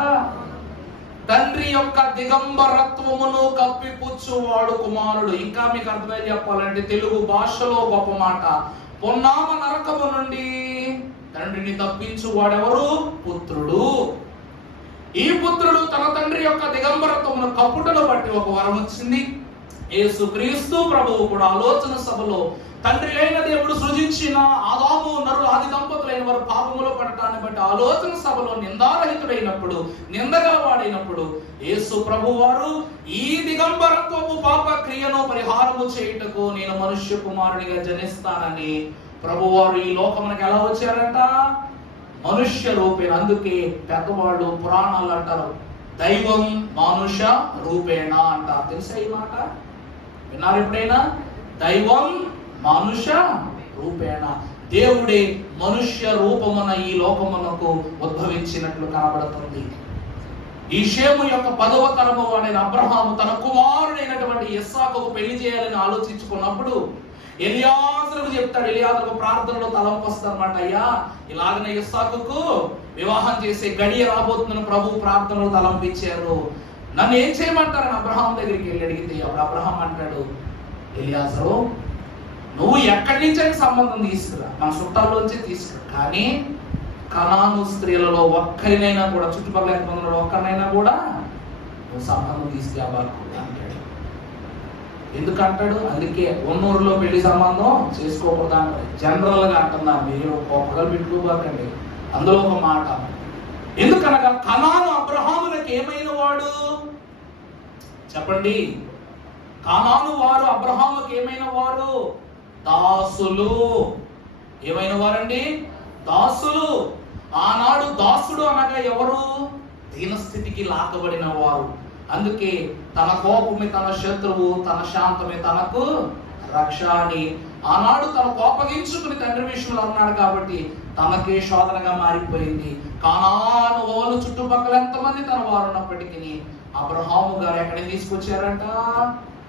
తండ్రి యొక్క దిగంబరత్వమును కప్పిపుచ్చువాడు కుమారుడు. ఇంకా మీకు అర్థమై చెప్పాలంటే తెలుగు భాషలో గొప్ప మాట, పొన్నామ నరకము నుండి తండ్రిని తప్పించు వాడెవరు? పుత్రుడు. ఈ పుత్రుడు తన తండ్రి యొక్క దిగంబరత్వమును కప్పుటను బట్టి ఒక వరం వచ్చింది. యేసుక్రీస్తు ప్రభువు కూడా ఆలోచన సభలో తండ్రి అయిన దేవుడు సృజించిన ఆదాము నరుడు ఆది దంపతులైన వారు పాపములో పడటాన్ని బట్టి ఆలోచన సభలో నిందారహితుడైనప్పుడు, నిందగా వాడైనప్పుడు యేసు ప్రభు వారు ఈ దిగంబరత్వము పాప క్రియను పరిహారము చేయుటకు నేను మనుష్య కుమారునిగా జనిస్తానని ప్రభువారు ఈ లోకమునకు ఎలా వచ్చారంట? మనుష్య రూపేణ. అందుకే పెద్దవాళ్ళు పురాణాలు అంటారు దైవం మానుష రూపేణ అంటారు. తెలుసా ఈ మాట? విన్నారు ఎప్పుడైనా? దైవం మానుష రూపేణ. దేవుడే మనుష్య రూపమున ఈ లోకమునకు ఉద్భవించినట్లు కనబడుతుంది. ఈ షేము యొక్క 10వ తరము వాడైన అబ్రహాము తన కుమారుడైనటువంటి ఇస్సాకుకు పెళ్లి చేయాలని ఆలోచించుకున్నప్పుడు ఎలియాజరుకు చెప్తాడు. ఎలియాజరుకు ప్రార్థనలో తలంపు వస్తుందన్నమాట. అయ్యా ఇలాగనే ఇస్సాకుకు వివాహం చేసే గడియ రాబోతుందని ప్రభు ప్రార్థనలో తలంపించారు, నన్ను ఏం చేయమంటారని అబ్రహాం దగ్గరికి వెళ్ళి అడిగితే అప్పుడు అబ్రహాం అంటాడు, ఎలియాజరు నువ్వు ఎక్కడి నుంచి సంబంధం తీసుకురా, మన చుట్టాల్లోంచి తీసుకురా, కానీ కనాను స్త్రీలలో ఒక్కరినైనా కూడా, చుట్టుపక్కల ఎంతమంది ఒక్కరినైనా కూడా నువ్వు సంబంధం తీసుకురాబాకు అంటాడు. ఎందుకంటాడు? అందుకే ఉన్నూరులో పెళ్లి సంబంధం చేసుకోకూడదు అంటారు. జనరల్ గా అంటున్నా, మీరు ఒక్కొక్కరు పెట్టుకోబాకండి. అందులో ఒక మాట, ఎందుకనగా కనాను అబ్రహాములకు ఏమైన వాడు చెప్పండి. కనాను వారు అబ్రహాములకు ఏమైన వారు? దాసులు. ఏమైన వారండి? దాసులు. ఆనాడు దాసుడు అనగా ఎవరు? దీనస్థితికి లాగబడిన వారు. అందుకే తన కోపమే తన శత్రువు, తన శాంతమే తనకు రక్ష అని ఆనాడు తను కోపగించుకుని తండ్రి విషయంలో అన్నాడు కాబట్టి తనకే శోధనగా మారిపోయింది. కానాను వాళ్ళు చుట్టుపక్కల ఎంతమంది తన వారు ఉన్నప్పటికీ అబ్రహాము గారు ఎక్కడికి తీసుకొచ్చారంట?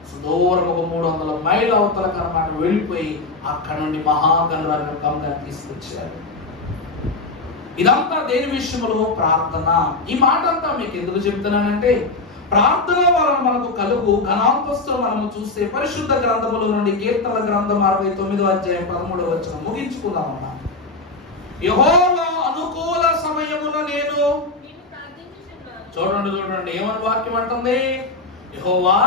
సుదూరం ఒక 300 మైళ్ళ అవతలకు అన్నమాట వెళ్ళిపోయి అక్కడ నుండి మహాగణంగా తీసుకొచ్చారు. ఇదంతా దేని విషయంలో? ప్రార్థన. ఈ మాట అంతా మీకు ఎందుకు చెప్తున్నానంటే, ప్రార్థన వలన మనకు కలుగు ఘనాంతస్తులు మనము చూస్తే పరిశుద్ధ గ్రంథముల నుండి కీర్తనల గ్రంథం 69వ అధ్యాయం 13వ వచనం ముగించుకుందామన్నా. యెహోవా అనుకూల సమయమున నేను చూడండి ఏమని వాక్యం అంటుంది? యెహోవా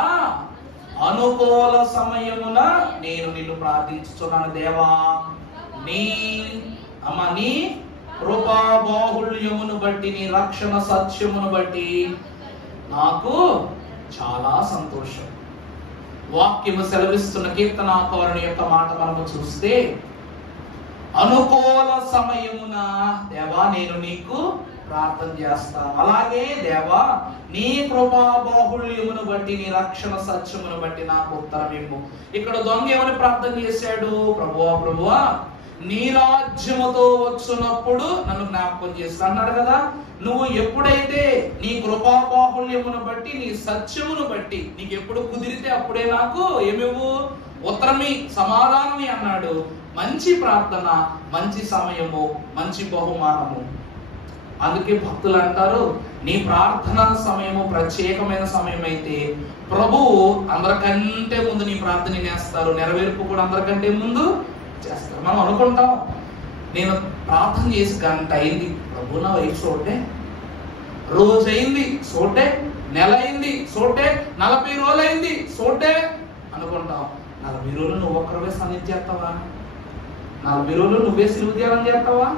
అనుకూల సమయమున నేను నిన్ను ప్రార్థించుచున్నాను దేవా, నీ కృపా బాహుళ్యమును బట్టి, నీ రక్షణ సత్యమును బట్టి నాకు చాలా సంతోషం. వాక్యము సెలవిస్తున్న కీర్తనాకారుని యొక్క మాట మనము చూస్తే, అనుకూల సమయమున దేవా నేను నీకు ప్రార్థన చేస్తాను. అలాగే దేవా నీ కృపా బాహుళ్యమును బట్టి, నీ రక్షణ సత్యమును బట్టి నాకు ఉత్తరం ఇవ్వు. ఇక్కడ దొంగ ఏమని ప్రార్థన చేశాడు? ప్రభువా ప్రభువా నీ రాజ్యముతో వచ్చినప్పుడు నన్ను జ్ఞాపకం చేస్తా అన్నాడు కదా. నువ్వు ఎప్పుడైతే నీ కృపా బాహుళ్యమును బట్టి, నీ సత్యమును బట్టి నీకు ఎప్పుడు కుదిరితే అప్పుడే నాకు ఏమివ్వు? ఉత్తరమి, సమాధానమి అన్నాడు. మంచి ప్రార్థన, మంచి సమయము, మంచి బహుమానము. అందుకే భక్తులు అంటారు, నీ ప్రార్థనా సమయము ప్రత్యేకమైన సమయం అయితే ప్రభువు అందరికంటే ముందు నీ ప్రార్థన నేస్తారు, నెరవేర్పు కూడా అందరికంటే ముందు చేస్తారు. మనం అనుకుంటాం, నేను ప్రార్థన చేసి గంట అయింది, ప్రభు నా వైపు చూడే, రోజు అయింది చూడే, నెల అయింది చూడే, 40 రోజులు అయింది చూడే అనుకుంటాం. 40 రోజులు నువ్వు ఒక్కరివే సన్నిధి చేస్తావా? 40 రోజులు నువ్వే సిలువ ధ్యానం చేస్తావా?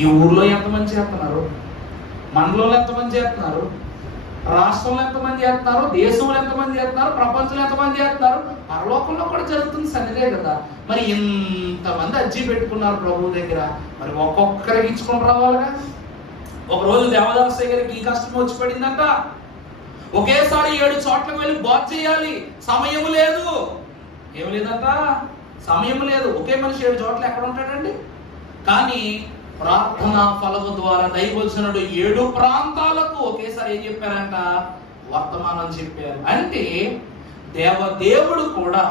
ఈ ఊర్లో ఎంతమంది చేస్తున్నారు? మండలంలో ఎంతమంది చేస్తున్నారు? రాష్ట్రంలో ఎంతమంది చేస్తున్నారు? దేశంలో ఎంతమంది చేస్తున్నారు? ప్రపంచంలో ఎంతమంది చేస్తున్నారు? పరలోకంలో కూడా జరుగుతుంది సన్నిధే కదా. మరి ఇంతమంది అర్జీ పెట్టుకున్నారు ప్రభు దగ్గర, మరి ఒక్కొక్కరికి ఇచ్చుకొని రావాలిగా. ఒక రోజు దేవదాసయ్య గారికి ఈ కష్టం వచ్చి పడిందంట. ఒకేసారి 7 చోట్లకు వెళ్ళి బాగు చేయాలి, సమయం లేదు. ఏం లేదంట, సమయం లేదు. ఒకే మనిషి 7 చోట్ల ఎక్కడ ఉంటాడండి? కానీ ప్రార్థనా ఫలము ద్వారా దైవజనుడు 7 ప్రాంతాలకు ఒకేసారి ఏం చెప్పారంట? వర్తమానం చెప్పారు. అంటే దేవుడు కూడా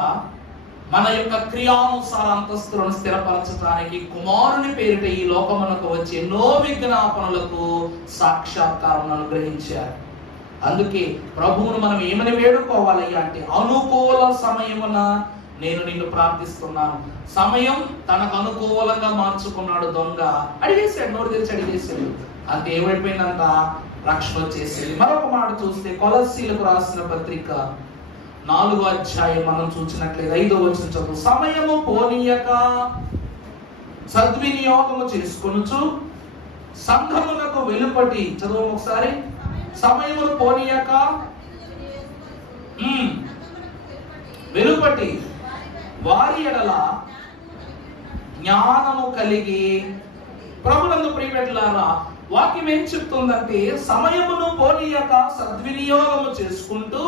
మన యొక్క క్రియానుసార అంతస్తులను స్థిరపరచడానికి కుమారుని పేరిట ఈ లోకమునకు వచ్చి ఎన్నో విజ్ఞాపనలకు సాక్షాత్కారం అనుగ్రహించారు. అందుకే ప్రభువును మనం ఏమని వేడుకోవాలి అంటే, అనుకూల సమయమున నేను నిన్ను ప్రార్థిస్తున్నాను. సమయం తనకు అనుకూలంగా మార్చుకున్నాడు దొంగ. అడిగేశాడు, నోరు తెరిచి అడిగేశాడు. అంతే ఏమైపోయిందంట? రక్షణ వచ్చేసింది. మరొక మాట చూస్తే కొలస్సీలకు రాసిన పత్రిక 4వ అధ్యాయం మనం చూసినట్లయితే 5వ వచనం చదువు. సమయము పోనీయక సద్వినియోగము చేసుకొనుచు సంఘమునకు వెలుపటి, చదువు ఒకసారి. సమయమును పోనీయక వెలుపటి వారి ఎడల జ్ఞానము కలిగి. ప్రభునందు ప్రియబిడ్డలారా, వాక్యం ఏం చెప్తుందంటే, సమయమును పోనీయక సద్వినియోగము చేసుకుంటూ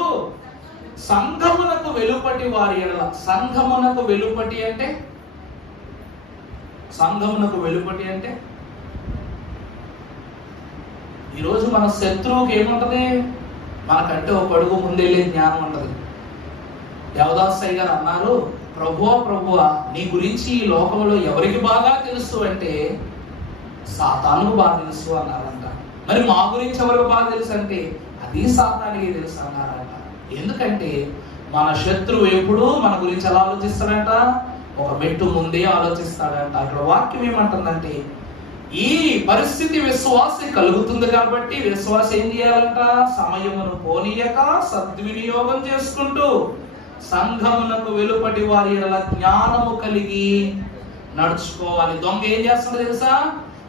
సంఘమునకు వెలుపటి వారి ఎడల. సంఘమునకు వెలుపటి అంటే, సంఘమునకు వెలుపటి అంటే ఈరోజు మన శత్రువుకి ఏముంటది? మనకంటే ఒక అడుగు ముందెళ్ళే జ్ఞానం ఉంటది. దేవదాసయ్య గారు అన్నారు, ప్రభువా నీ గురించి ఈ లోకంలో ఎవరికి బాగా తెలుసు అంటే సాతానుకు బాగా తెలుసు అన్నారంట. మరి మా గురించి ఎవరికి బాగా తెలుసు అంటే అది సాతానికి తెలుసు అన్నారంట. ఎందుకంటే మన శత్రువు ఎప్పుడు మన గురించి ఎలా ఆలోచిస్తాడంట? ఒక మెట్టు ముందే ఆలోచిస్తాడంట. అక్కడ వాక్యం ఏమంటుందంటే, ఈ పరిస్థితి విశ్వాసం కలుగుతుంది కాబట్టి విశ్వాసం ఏం చేయాలంట? సమయమును పోనీయక సద్వినియోగం చేసుకుంటూ సంఘమునకు వెలుపటి వారి ఎడల జ్ఞానము కలిగి నడుచుకోవాలి. దొంగ ఏం చేస్తుందో తెలుసా?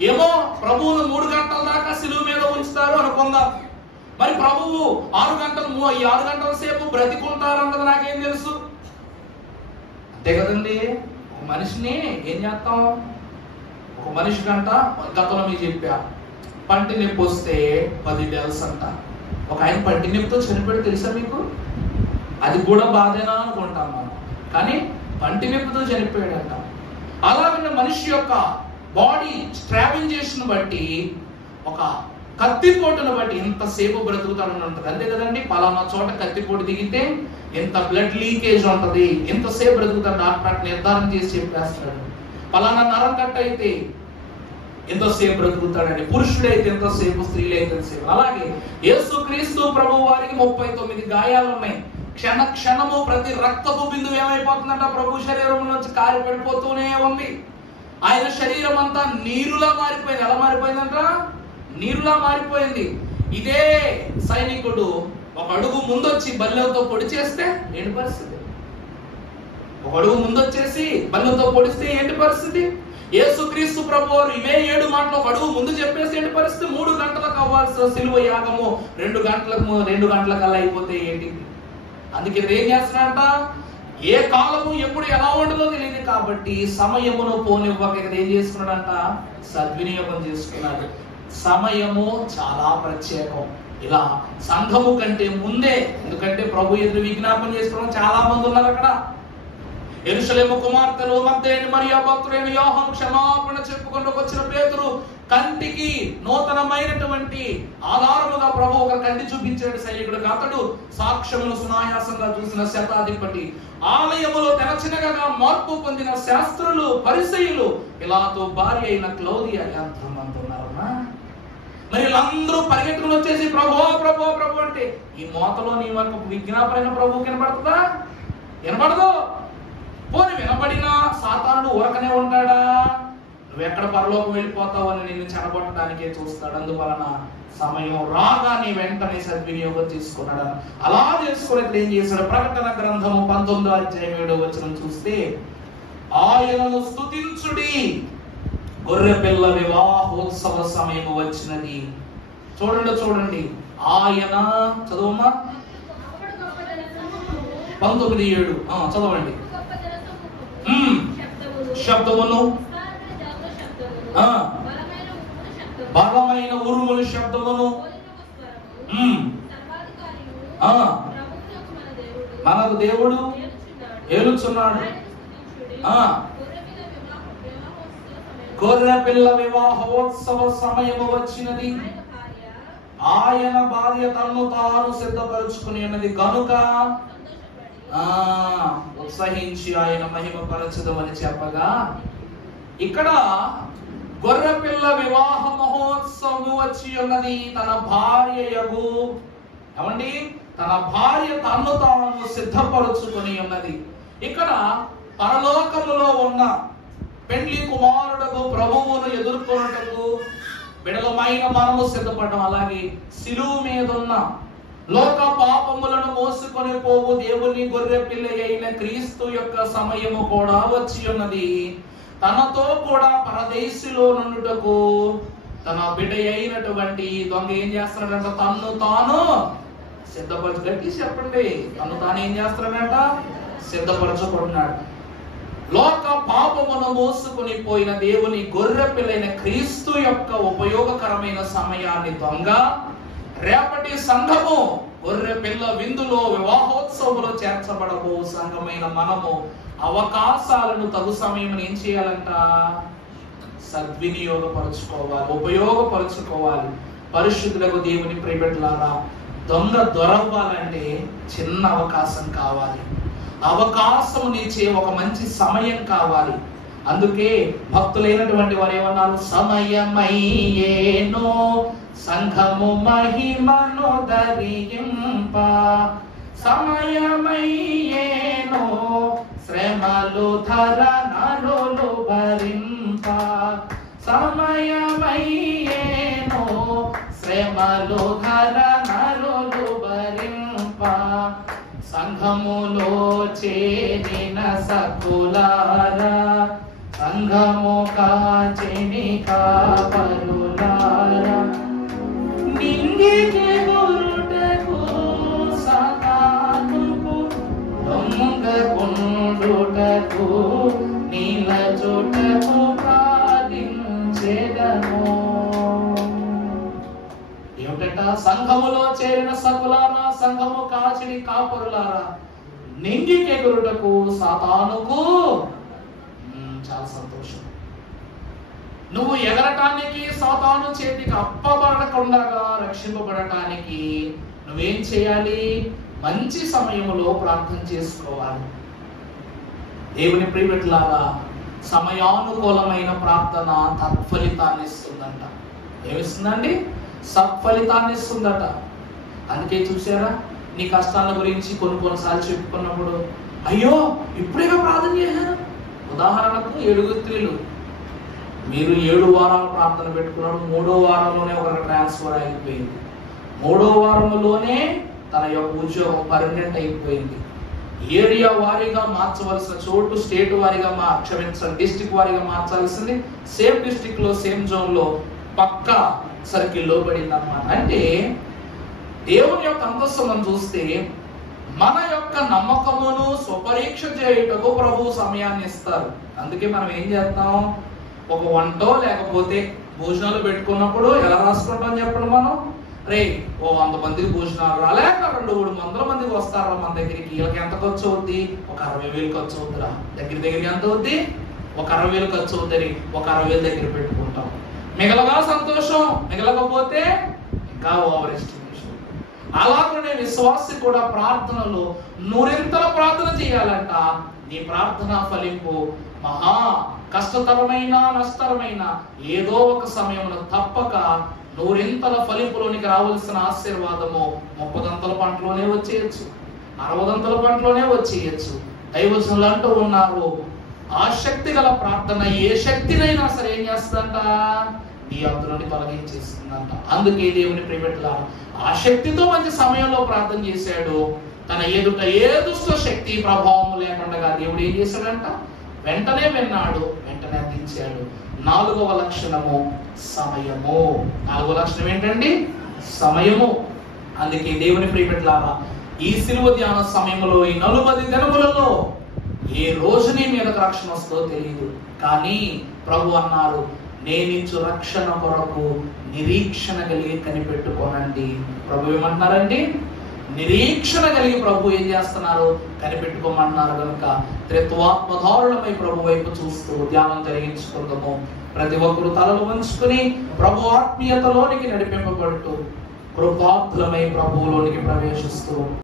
ఏమో ప్రభువును 3 గంటల దాకా సిలువ మీద ఉంచుతారు అనుకుందాం. మరి ప్రభువు 6 గంటల సేపు బ్రతికుంటారన్నది నాకేం తెలుసు? అంతే కదండి. ఒక మనిషిని ఏం చేస్తాం? ఒక మనిషి కంట గతంలో మీకు చెప్పా, పంటి నొప్పి వస్తే 10 bells అంట. ఒక ఆయన పంటి నొప్పితో చనిపోయాడు తెలుసా మీకు? అది కూడా బాధేనా అనుకుంటాం మనం, కానీ పంటి నొప్పితో చనిపోయాడంట. అలాగే మనిషి యొక్క బాడీ స్ట్రావింజేషన్ బట్టి, ఒక కత్తిపోటును బట్టి ఎంతసేపు బ్రతుకుతాడని ఉంటుంది. అంతే కదండి. పలానా చోట కత్తిపోటు దిగితే ఎంత బ్లడ్ లీకేజ్ ఉంటుంది, ఎంతసేపు బ్రతుకుతాడు డాక్టర్ నిర్ధారణ చేసి చెప్పేస్తాడు. పలానా నరం కట్ అయితే ఎంతసేపు బ్రతుకుతాడని, పురుషుడైతే ఎంతసేపు, స్త్రీలు అయితే ఎంతసేపు. అలాగే యేసుక్రీస్తు ప్రభు వారికి 39 గాయాలు ఉన్నాయి. క్షణ క్షణము ప్రతి రక్తపు బిందువు ఏమైపోతుందంట? ప్రభు శరీరం నుంచి కారి పడిపోతూనే ఉంది. ఆయన శరీరం అంతా నీరులా మారిపోయింది. ఎలా మారిపోయిందంట? నీరులా మారిపోయింది. ఇదే సైనికుడు ఒక అడుగు ముందొచ్చి బల్లెంతో పొడి చేస్తే ఏంటి పరిస్థితి? ఒక అడుగు ముందొచ్చేసి బల్లెంతో పొడిస్తే ఏంటి పరిస్థితి? యేసుక్రీస్తు ప్రభు వారు ఇవే 7 మాటలు ఒక అడుగు ముందు చెప్పేసి ఏంటి పరిస్థితి? 3 గంటలకు అవ్వాల్సిన సిలువ యాగము 2 గంటలకల్లా అయిపోతే ఏంటి? అందుకే ఏం చేస్తున్నాడంట? ఏ కాలము ఎప్పుడు ఎలా ఉండదో తెలియదు కాబట్టి సమయమును పోనివ్వక ఏం చేసుకున్నాడంట? సద్వినియోగం చేసుకున్నాడు. సమయము చాలా ప్రత్యేకం. ఇలా సంఘము కంటే ముందే, ఎందుకంటే ప్రభు ఎదురు విజ్ఞాపన చేసుకోవడం చాలా మంది ఉన్నారు అక్కడ. యెరూషలేము కుమార్తెలు మగ్దలేని మరియా, భక్తుడైన యోహాను, క్షమాపణ చెప్పుకుంటూ వచ్చిన పేతురు కంటికి నూతనమైనటువంటి ఆధారముగా ప్రభు ఒక కంటి చూపించాడు సైనికుడుగా. అతడు సాక్ష్యమును సునాయాసంగా చూసిన శతాధిపతి, ఆలయములో తెరచినగా మార్పు పొందిన శాస్త్రులు, పరిసయ్యులు, పిలాతు భార్య అయిన క్లౌదియా ఎంతమంది ఉన్నారన్నా? మరి వీళ్ళందరూ పరిగెత్తుకుని వచ్చేసి ప్రభు ప్రభు ప్రభు అంటే ఈ మోతలో నీ వరకు విజ్ఞాపన ప్రభు కనబడుతుందా? వినపడదు. పోనీ వినపడినా సాతానుడు ఊరకనే ఉంటాడా? నువ్వెక్కడ పరలోకం వెళ్ళిపోతావు అని నిన్ను చెడగొట్టడానికే చూస్తాడు. అందువలన సమయం రాగానే వెంటనే సద్వినియోగం తీసుకున్నాడు. అలా చేసుకుని ఏం చేశాడు? ప్రకటన గ్రంథము 19:7 చూస్తే, ఆయనను స్తుతించుడి, గొర్రె పిల్ల వివాహోత్సవ సమయం వచ్చినది. చూడండి ఆయన, చదవమ్మా 19:7 చదవండి. శబ్దమును, బలమైన ఉరుముల శబ్దమును, మనకు దేవుడు ఏలుచున్నాడు. గొర్రె పిల్ల వివాహోత్సవ సమయము వచ్చినది, ఆయన భార్య తన్ను తాను సిద్ధపరుచుకుని ఉన్నది గనుక ఉత్సహించి ఆయన మహిమ పరచదమని చెప్పగా, ఇక్కడ గొర్రె పిల్ల వివాహ మహోత్సవం వచ్చి ఉన్నది. తన భార్యయగు, ఏమండి, తన భార్య తన్ను తాను సిద్ధపరుచుకుని ఉన్నది. ఇక్కడ పరలోకములో ఉన్న పెండ్లి కుమారుడకు ప్రభువును ఎదుర్కొనుటకు బిడలమైన మనము సిద్ధపడడం. అలాగే సిలువ మీద ఉన్న లోక పాపములను మోసుకొని పోవు దేవుని గొర్రె పిల్ల అయిన క్రీస్తు యొక్క సమయము కూడా వచ్చి ఉన్నది. తనతో కూడా పరదేశిలో నుండుటకు తన బిడ్డ అయినటువంటి దొంగ ఏం చేస్తున్నాడంట? తన్ను తాను సిద్ధపరచు. గట్టి చెప్పండి. తను తాను ఏం చేస్తున్నాడంట? సిద్ధపరచుకుంటున్నాడు. లోక పాపమును మోసుకుని పోయిన దేవుని గొర్రె పిల్లైన క్రీస్తు యొక్క ఉపయోగకరమైన సమయాన్ని దొంగ రేపటి సంఘము గొర్రె పిల్ల విందులో వివాహోత్సవంలో చేర్చబడబో సంఘమైన మనము అవకాశాలను తగు సమయం ఏం చేయాలంట? సద్వినియోగపరచుకోవాలి, ఉపయోగపరచుకోవాలి. పరిశుద్ధులకు దేవుని ప్రియబిడ్డలారా, దొంగ దొరవ్వాలంటే చిన్న అవకాశం కావాలి. అవకాశం నీచే ఒక మంచి సమయం కావాలి. అందుకే భక్తులైనటువంటి వారు ఏమన్నారు? సమయమయ్యేనో సంఘము మహిమను ధరింప, సమయమయ్యేనో శ్రమలు ధర నరులు భరింప, సమయమయ్యేను శ్రమలు ధర నరులు భరింప సంఘములో చేరిన సకులారా సంఘము కాచిని కాపరులారా నింగికి గురుటకు సతానుకు దొంగకుండుటకు నీలచుటకు ప్రార్థించెదను. ఏమిటంట? సంఘములో చేరిన సకులారా సంఘము కాచిని కాపరులారా నింగికి గురుటకు సాతానుకు. చాలా సంతోషం. నువ్వు ఎగరటానికి సాతాను చేతికి అప్పబడకుండా రక్షింపబడటానికి నువ్వేం చేయాలి? మంచి సమయంలో ప్రార్థన చేసుకోవాలి. దేవుని ప్రియబిడ్డలారా, సమయానుకూలమైన ప్రార్థన తత్ఫలితాన్ని ఇస్తుందంట. ఏమిస్తుందండి? సత్ఫలితాన్ని ఇస్తుందట. అందుకే చూసారా, నీ కష్టాల గురించి కొన్నిసార్లు చెప్పుకున్నప్పుడు అయ్యో ఇప్పుడేగా ప్రార్థన చేశాను. ఉదాహరణకు 7 స్త్రీలు, మీరు 7 వారాలు ప్రార్థన పెట్టుకున్నాడు, 3వ వారంలోనే ఒక ట్రాన్స్ఫర్ అయిపోయింది, 3వ వారంలోనే తన యొక్క ఉద్యోగం పర్మనెంట్ అయిపోయింది. ఏరియా వారీగా మార్చవలసిన చోటు స్టేట్ వారీగా డిస్ట్రిక్ట్ వారీగా మార్చాల్సింది సేమ్ డిస్ట్రిక్ట్ లో సేమ్ జోన్ లో పక్క సర్కిల్లో పడింది అన్నమాట. అంటే దేవుని యొక్క అంతస్తు మనం చూస్తే మన యొక్క నమ్మకమును స్వపరీక్ష చేయుటకు ప్రభు సమయాన్ని ఇస్తారు. అందుకే మనం ఏం చేస్తాం? ఒక వంటో లేకపోతే భోజనాలు పెట్టుకున్నప్పుడు ఎలా రాసుకుంటాం చెప్పండి? మనం రే ఓ 100 మందికి భోజనాలు రాలేక 200-300 మందికి వస్తారా మన దగ్గరికి, వీళ్ళకి ఎంత ఖర్చు అవుద్ది? ఒక 60,000 ఖర్చు అవుతుందా? దగ్గరికి ఎంత అవుద్ది? ఒక 60,000 ఖర్చు అవుతుంది. ఒక 60,000 దగ్గర పెట్టుకుంటాం. మిగలగా సంతోషం, మిగలకపోతే ఇంకా ఓవర్ ఎస్టిమేషన్. అలాగనే విశ్వాసి కూడా ప్రార్థనలో 100 ప్రార్థన చేయాలంట. నీ ప్రార్థన ఫలింపు మహా కష్టతరమైన నష్టతరమైన ఏదో ఒక సమయంలో తప్పక 100 ఫలింపులోనికి రావాల్సిన ఆశీర్వాదము 30 పంటలోనే వచ్చేయచ్చు, 60 పంటలోనే వచ్చేయచ్చు. దైవజనులు అంటూ ఉన్నారు, ఆ శక్తి గల ప్రార్థన ఏ శక్తినైనా సరే ఏం చేస్తుందంట? నీ అంతులని తొలగించేస్తుందంట. అందుకే దేవుని ప్రియబిడ్డలారా, ఆ శక్తితో మంచి సమయంలో ప్రార్థన చేశాడు. తన ఎదుట ఏ దుష్ట శక్తి ప్రభావం లేకుండా దేవుడు ఏం చేశాడంట? వెంటనే విన్నాడు, వెంటనే అందించాడు. 4వ లక్షణము సమయము. 4వ లక్షణం ఏంటండి? సమయము. అందుకే దేవుని ప్రియబిడ్డలారా, ఈ సిలువ ధ్యాన సమయంలో ఈ 40 దినములలో ఏ రోజు నీ మీదకు రక్షణ వస్తుందో తెలియదు. కానీ ప్రభు అన్నారు, నేనిచ్చు రక్షణ కొరకు నిరీక్షణ కలిగి కనిపెట్టుకోనండి. ప్రభు ఏమంటున్నారండి? నిరీక్షణ కలిగి ప్రభు ఏం చేస్తున్నారు? కనిపెట్టుకోమన్నారు. కనుక త్రిత్వాత్మధారులమై ప్రభు వైపు చూస్తూ ధ్యానం జరిగించుకుందాము. ప్రతి ఒక్కరు తలలు వంచుకుని ప్రభు ఆత్మీయతలోనికి నడిపింపబడుతూ కృపార్థులమై ప్రభువులోనికి ప్రవేశిస్తూ